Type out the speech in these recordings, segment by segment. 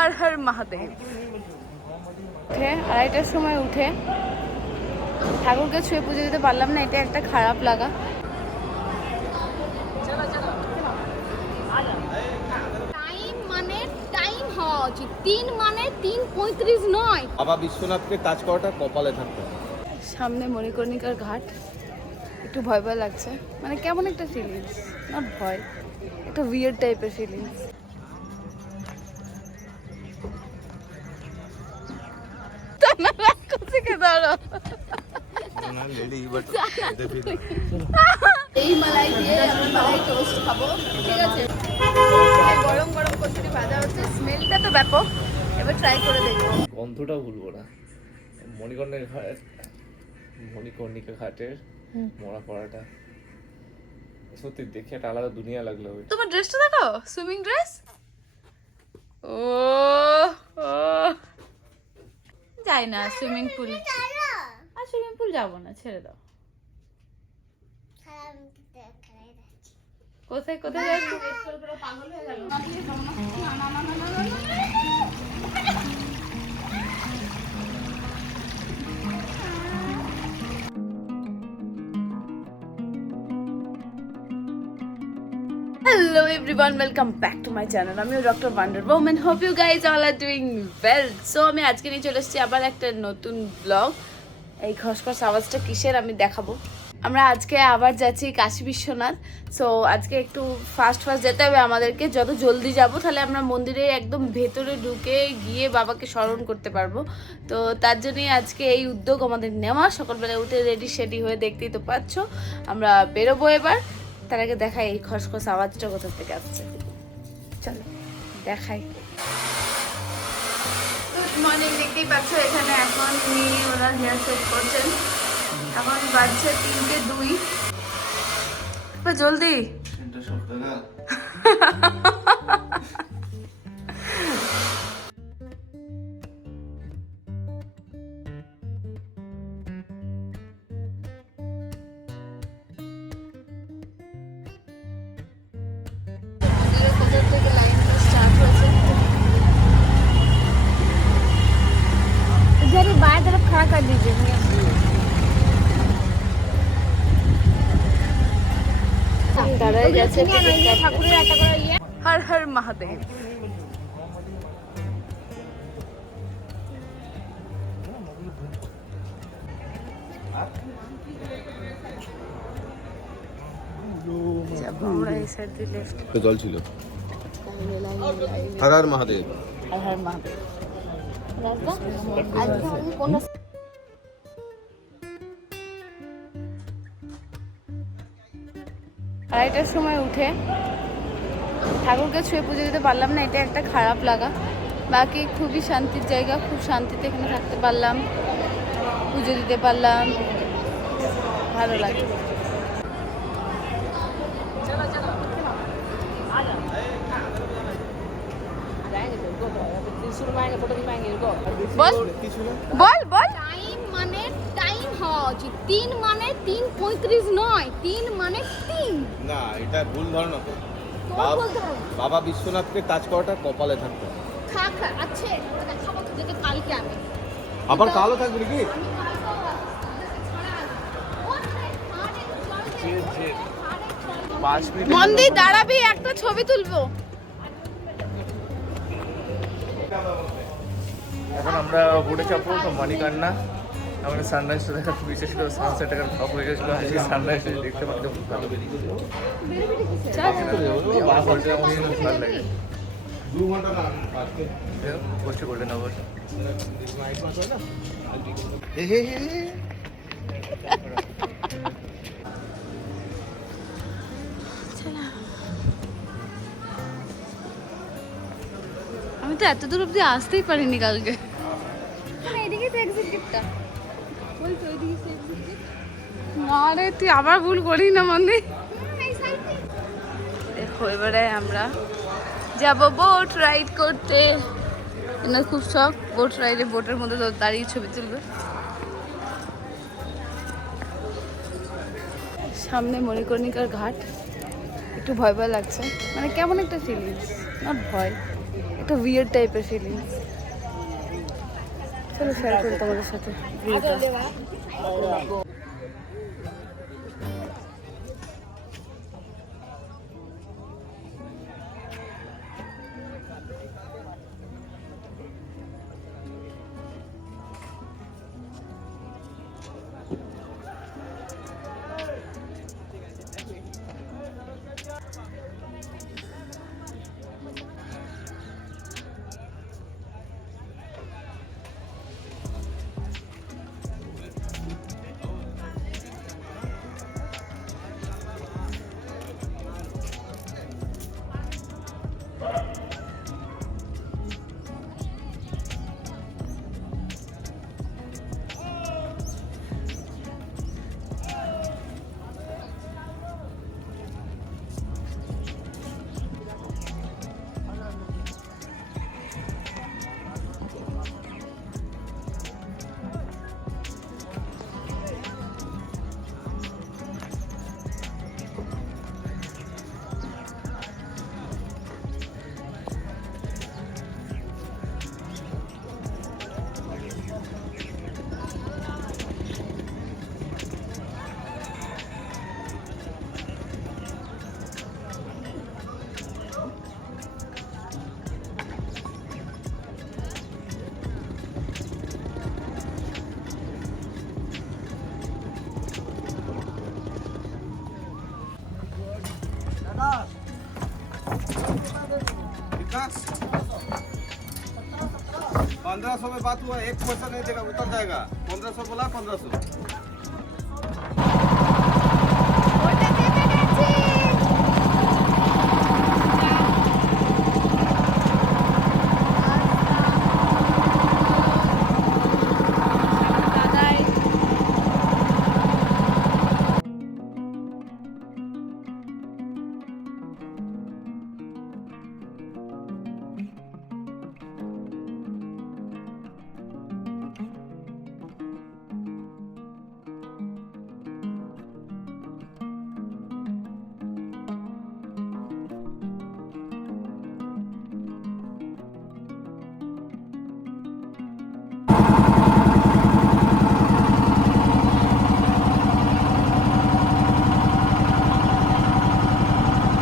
हर हर महादेव। উঠে আড়াইটার সময় উঠে ঠাকুরকে ছুঁয়ে পুজো দিতে পারলাম না, এটা একটা খারাপ লাগা। টাইম মানে টাইম হওয়া উচিত, 3 মানে 3:35 নয়। বাবা বিশ্বনাথকে টাচ করাটা কপালে থাকতো। সামনে মণিকর্ণিকার ঘাট, একটু ভয় ভয় লাগছে, মানে কেমন একটা ফিলিংস, নট ভয়, একটা উইয়ার্ড টাইপের ফিলিংস। এই মালাই দিয়ে আমরা মালাই টোস্ট খাবো, ঠিক আছে? গরম গরম কচুরি ভাজা হচ্ছে, স্মেলটা তো ব্যাপক, এবার ট্রাই করে দেখবো। গন্ধটা ভুলবো না। মণিকর্ণিকা ঘাটের মরা পড়াটা সত্যি দেখে একটা আলাদা দুনিয়া লাগলো। তোমার ড্রেসটা দেখো, সুইমিং ড্রেস। ও যাই না সুইমিং পুল, আর সুইমিং পুল যাবো না, ছেড়ে দাও। কোথায় কোথায় যাচ্ছি? পাগল হয়ে গেল। Hello everyone, welcome back to my channel. I'm your Dr.Wander and hope you guys all are doing well. So আমি আজকে নিয়ে চলে এসেছি আবার একটা নতুন ব্লগ। এই খসখস আওয়াজটা কিসের আমি দেখাবো। আমরা আজকে আবার যাচ্ছি কাশী বিশ্বনাথ। সো আজকে একটু ফাস্ট যেতে হবে আমাদেরকে, যত জলদি যাব তাহলে আমরা মন্দিরে একদম ভেতরে ঢুকে গিয়ে বাবাকে স্মরণ করতে পারবো। তো তার জন্যই আজকে এই উদ্যোগ আমাদের নেওয়া। সকালবেলা উঠে রেডি শেডি হয়ে দেখতেই তো পাচ্ছ আমরা বেরোবো এবার। তার আগে দেখাই এই খসখস আওয়াজটা কোথা থেকে আসছে, চলো দেখাই। গুড মর্নিং, দেখতেই পাচ্ছ এখানে এখন ওরা হেয়ার সেট করছেন। এখন বাজছে 3:02। জলদি बाएं तरफ खड़ा कर दीजिए। हर हर महादेव। জল ছিল। হর হর মহাদেব, হর হর মহাদেব। আড়াইটার সময় উঠে ঠাকুরকে ছুঁয়ে পুজো দিতে পারলাম না, এটা একটা খারাপ লাগা। বাকি খুবই শান্তির জায়গা, খুব শান্তিতে এখানে থাকতে পারলাম, পুজো দিতে পারলাম, ভালো লাগে। বল বল। টাইম মানে টাইম হওয়া উচিত, 3 মানে 3:35 নয়, 3 মানে 3 না, এটা ভুল ধারণা তো। বাবা বিশ্বনাথকে টাচ করাটা কপালে থাকতো। আছে ওটা দেখাবো তো, যেটা কালকে আমি আবার কালো থাকবে নাকি? মন্দির দাঁড়াবি, একটা ছবি তুলবো। এখন আমরা বোটে চাপবো তো মানিকান্না। আমাদের সানরাইজটা দেখা, বিশেষ করে সানসেট এখন টপ হয়ে গেছিলো। আজকে সানরাইজ দেখতে পাচ্ছি খুব ভালো লাগে। 2 ঘন্টা না বসে গোল্ডেন আওয়ার। আমি তো এত দূর অব্দি আসতেই পারিনি কালকে। এদিকে তো এক্সিট গেটটা, ওই তো ওইদিকে এক্সিট গেট। না রে, তুই আবার ভুল করিস না মনে। দেখো এবারে আমরা যাবো বোট রাইড করতে। এনার খুব শখ বোট রাইডে, বোটের মধ্যে দাঁড়িয়ে ছবি তুলবে। সামনে মণিকর্ণিকার ঘাট, একটু ভয় ভয় লাগছে, মানে কেমন একটা ফিলিংস, নট ভয়, একটা উইয়ার্ড টাইপের ফিলিংস। চলো শেয়ার করি তোমাদের সাথে ভিউটা। विकास 1500 में बात हुआ, एक पैसा नहीं देगा, उतर जाएगा। 1500 बोला, 1500।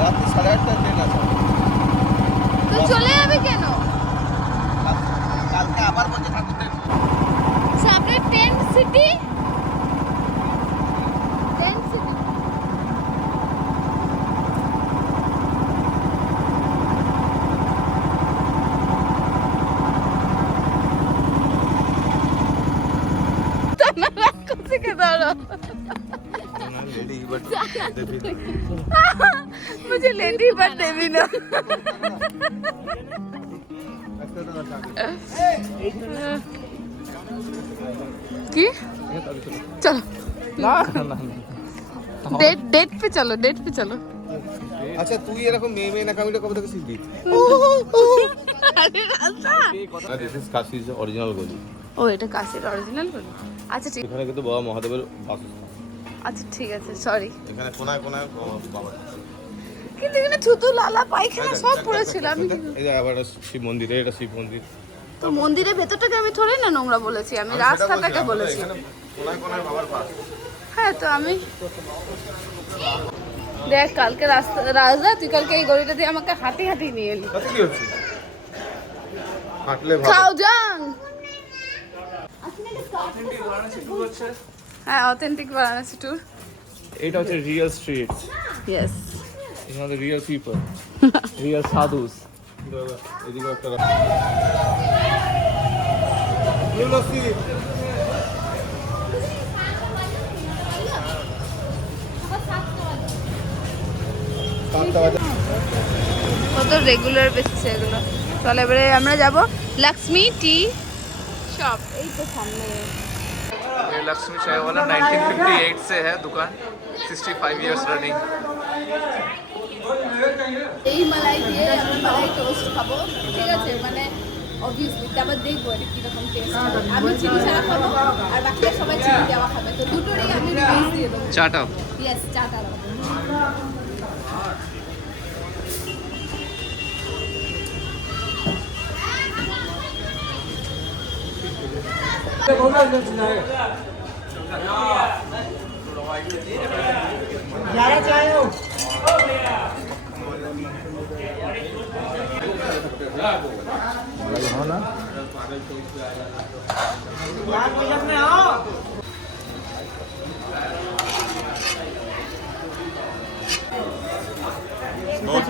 রাত্রি 8:30টায় ট্রেন আছে। তো চলে যাবে কেন? কালকে আবার বলছে ঠাকুর দেখবো। সামনে টেন্ট সিটি, টেন্ট সিটি। मुझे लेडी बट देवी ना। की चलो डेट पे चलो, डेट पे चलो। আচ্ছা তুই এরকম মেয়ে মেয়ে নাকামিটা কবে থেকে শিখবি? আরে রাস্তা দিস ইজ কাশিজ অরিজিনাল গলি। ও এটা কাশির অরিজিনাল বলি। আচ্ছা ঠিক, এখানে কিন্তু বাবা মহাদেবের বাসস্থান। আচ্ছা ঠিক আছে, সরি। এখানে কোনায় কোনায় বাবা। কিন্তু এখানে থুতু লালা পায়খানা সব পড়েছিল। আমি এই যে আবার শিব মন্দির, এটা শিব মন্দির। তো মন্দিরের ভেতরটাকে আমি থোড়ে না নোংরা বলেছি, আমি রাস্তাটাকে বলেছি। এখানে কোনায় কোনায় বাবার পাস। হ্যাঁ তো আমি দেখ কালকে রাজদা তুই কালকে এই গড়িটা দিয়ে আমাকে হাঁটি হাঁটি নিয়ে এলি। তাতে কি হচ্ছে? হাঁটলে ভালো। খাও যান। বারাণসী ট্যুর হচ্ছে, হ্যাঁ অথেন্টিক বারাণসী ট্যুর। এটা হচ্ছে রিয়েল স্ট্রিটস, ইয়েস। এখানে রিয়েল পিপল, রিয়েল সাধুস। এদিকে একটা লস্যি। কত রেগুলার বেসিস এগুলো। তাহলে এবারে আমরা যাব লক্ষ্মী টি शॉप। এই তো সামনে। ये लक्ष्मी चाय वाला 1958 से है दुकान, 65 इयर्स रनिंग। এই মালাই দিয়ে আমরা মালাই টোস্ট খাবো, ঠিক আছে? মানে অবভিয়াসলি তারপর দেখবো এটা কীরকম টেস্ট। আমি চিনি ছাড়া খাবো আর বাকিরা সবাই চিনি দেওয়া খাবে, তো দুটোরই আমি রিভিউ দিয়ে দেবো। चाटा ইয়েস, চাটা দাও।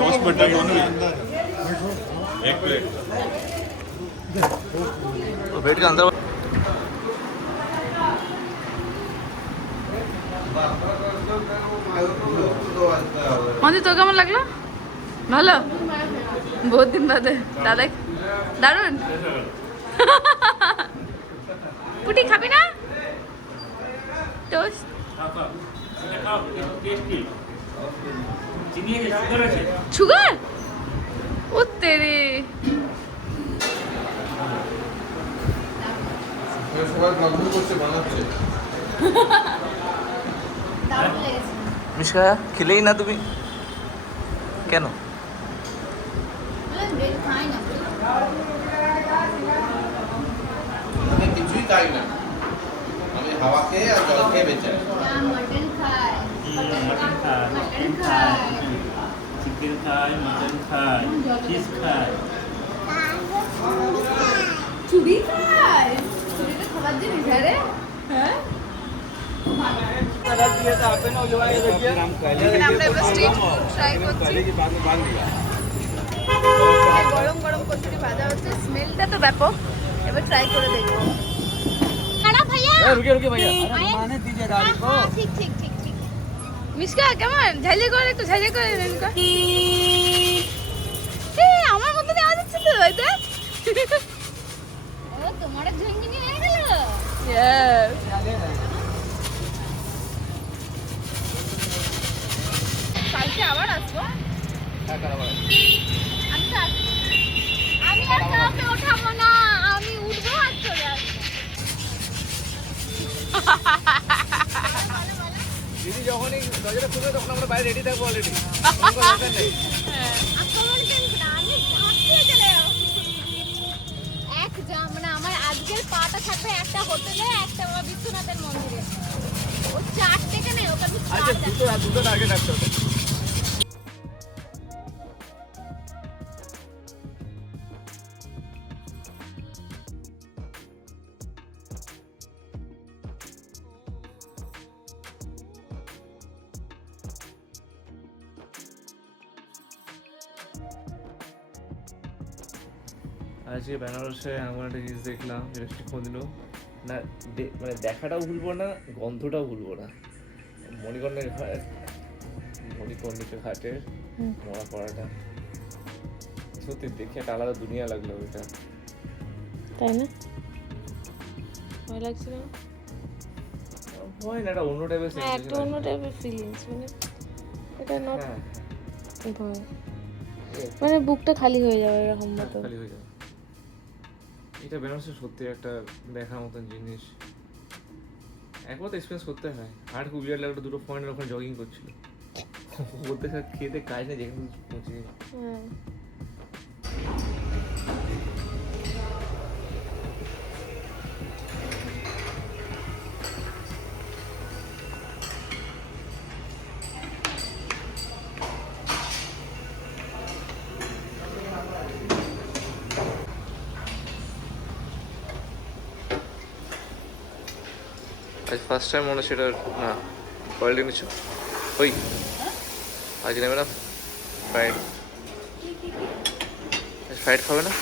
टोस्ट बटर दोनों एक प्लेट वेट के अंदर মন্দি তো কেমন লাগলো? ভালো, বহুত দিন বাদে দাদা। দারুন। পুটি খাবি না? Toast sugar? ও তেরে। সবাই মাগবুল করছে বানাচ্ছে দারুণ লেগেছে। মিশকা খেলেই না তুমি কেন? বললাম ব্রেড খাই না। আমি কিছুই খাই না, আমি হাওয়া খেয়ে আর জল খেয়ে বেঁচে আছি। না, মটন খায়। मटन खाए मटन खाए। चिकन खाए मटन खाए फिश खाए চুড়ি খায়? চুড়িটা খাবার জিনিস আরে? হ্যাঁ, এখানে আমরা এবার স্ট্রিট ফুড ট্রাই করছি। এখানে গরম গরম কচুরি ভাজা হচ্ছে, স্মেলটা তো ব্যাপক। এবার ট্রাই করে দেখবো। খারাপ ভাইয়া? रुकिए रुकिए भैया হ্যাঁ, ঠিক ঠিক ঠিক ঠিক। মিশকা কেমন? ঝালিয়ে করে একটু ঝালিয়ে করে রেনকা। আমার মতো দেওয়া যাচ্ছে তো এটা। ও তোমার ঝঙ্গিনি হয়ে গেল। Yes. কালকে আবার আসবো। আচ্ছা, আমি আর কাউকে ওঠাবো না, আমি উঠবো আর চলে আসবো। দিদি যখনই দরজাটা খুলবে তখন আমরা বাইরে রেডি থাকবো অলরেডি আক্রমণ কেন না, আমি হাঁটতে চলে যাবো। এক মানে আমার আজকের পাটা থাকবে একটা হোটেলে, একটা আমার বিশ্বনাথের মন্দিরে। ও চারটে কেন ওকে আমি আচ্ছা দুটো টার্গেট রাখতে হবে আজকে বেনারসে এমন একটা জিনিস দেখলাম যেটা কোনোদিনও না মানে দেখাটাও ভুলবো না, গন্ধটাও ভুলবো না। মণিকর্ণিকা ঘাটের মরা পড়াটা সত্যি দেখে একটা আলাদা দুনিয়া লাগলো ওইটা। তাই না? ভয় লাগছিল না? হয় না, একটা অন্য টাইপের হ্যাঁ, একটা অন্য টাইপের ফিলিংস, মানে এটা নট হ্যাঁ ভয়, মানে বুকটা খালি হয়ে যাবে এরকম মতো। খালি হয়ে যাবে। এটা বেনারসে সত্যি একটা দেখার মতন জিনিস, একবার তো এক্সপিরিয়েন্স করতে হয়। আর খুব বিয়ার লাগলো, দুটো পয়েন্টের ওখানে জগিং করছিল, বলতে খেতে কাজ নেই যেখানে পৌঁছে গেছে। হ্যাঁ, আজ ফার্স্ট টাইম মনে হচ্ছে এটা না কোয়ালিটি নিচ্ছ ওই আজ নেবে না ফ্রাইড ফ্রাইড খাবে না?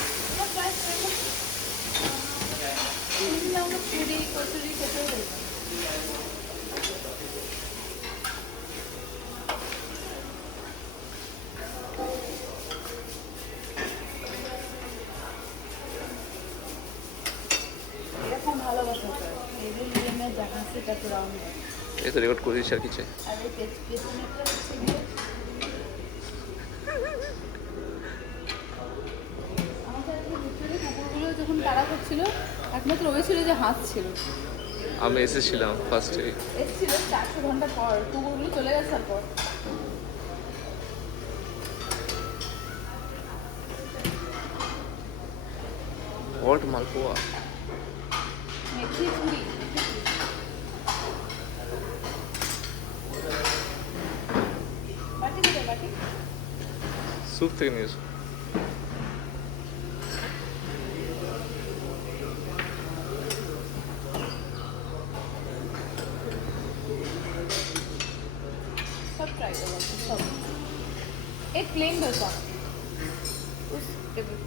এই তো রেকর্ড করে দিচ্ছি আর কি চাই। কুকুরগুলো যখন তাড়া করছিল, একমাত্র ওই ছিল যে হাসছিল। আমি এসেছিলাম ফার্স্টে, এসেছিল 400 ঘন্টা পর, কুকুরগুলো চলে গেছে তারপর। হট মালপোয়া মেথি পুরি বাটি কোথায় বাটি? স্যুপ থেকে নিয়ে এসো। सब ट्राई करो सब एक प्लेन डोसा उस टेबल पे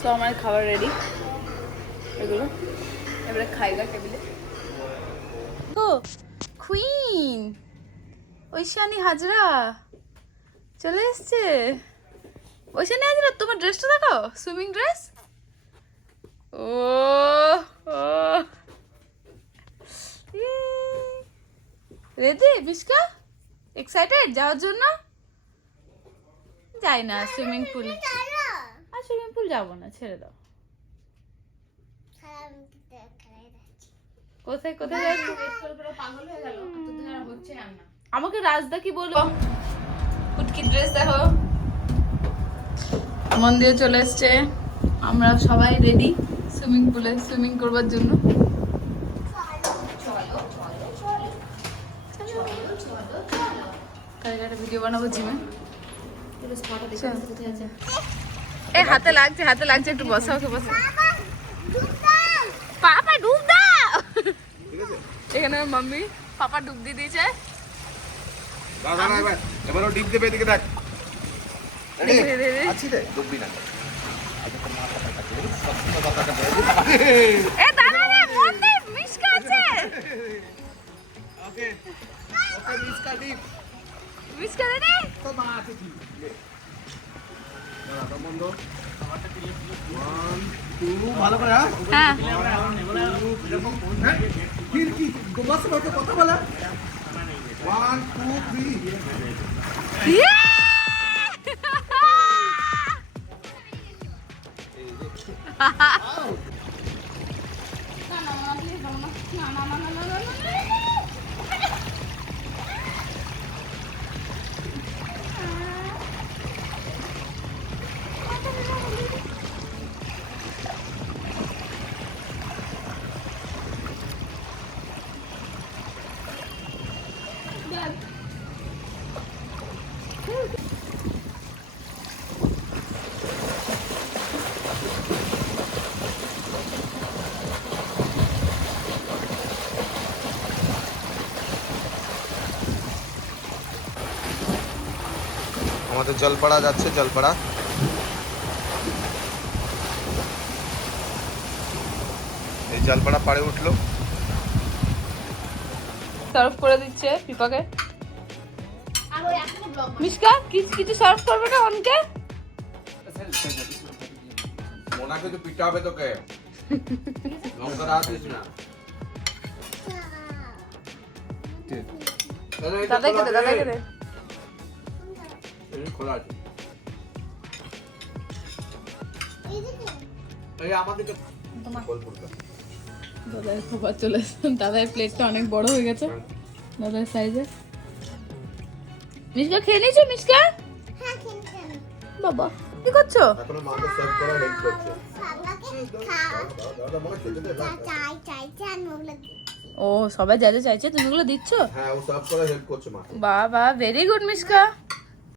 সো আমার খাবার রেডি এগুলো এবারে খাইগা টেবিলে ও কুইন ঐশানী হাজরা চলে এসছে ঐশানী হাজরা তোমার ড্রেসটা দেখো সুইমিং ড্রেস ও ও রেডি বিস্কা এক্সাইটেড যাওয়ার জন্য যাই না সুইমিং পুল আর সুইমিং পুল যাবো না ছেড়ে দাও কোথায় কোথায় যাচ্ছি পাগল হয়ে গেল দুদিন আর হচ্ছে না আমাকে রাজদা কি বলবো ফুটকি ড্রেস দেখো মন্দিরে চলে এসছে আমরা সবাই রেডি সুইমিং পুলে সুইমিং করবার জন্য একটা ভিডিও বানাবো জিমে এ হাতে লাগছে একটু বসা ওকে বসা পাপা ডুব দাও এখানে মাম্মি পাপা ডুব দিয়ে দিয়েছে দাদা না এবার ও ডিপ দেবে এদিকে দেখ আছি রে ডুববি না এ দাঁড়া রে মন্দি মিশকা আছে ওকে ওকে মিসকা ডিপ মিশকা রে তো মা আছে কি দাদা বন্ধ 1 2 ভালো করে হ্যাঁ फिर की बस में কথা বলা 1 2 3 ইয়ে আমাদের জলপাড়া যাচ্ছে জলপাড়া এই জলপাড়া পাড়ে উঠলো সার্ভ করে দিচ্ছে পিপাকে মিশকা কিছু সার্ভ করবে না অনকে মোনাকে তো পিটা হবে তোকে লঙ্কা রাত দিস না দাদাকে দে খোলা আছে এই আমাদেরকে দাদার খাবার চলে এসেছে দাদার প্লেটটা অনেক বড় হয়ে গেছে দাদার সাইজে মিশকা খেয়ে নিয়েছো মিশকা বাবা কি করছো এখনো মাকে সার্ভ করা হেল্প করছে ও সবাই যা যা চাইছে তুমি ওগুলো দিচ্ছ হ্যাঁ ও সার্ভ করা হেল্প করছে মা বাবা ভেরি গুড মিশকা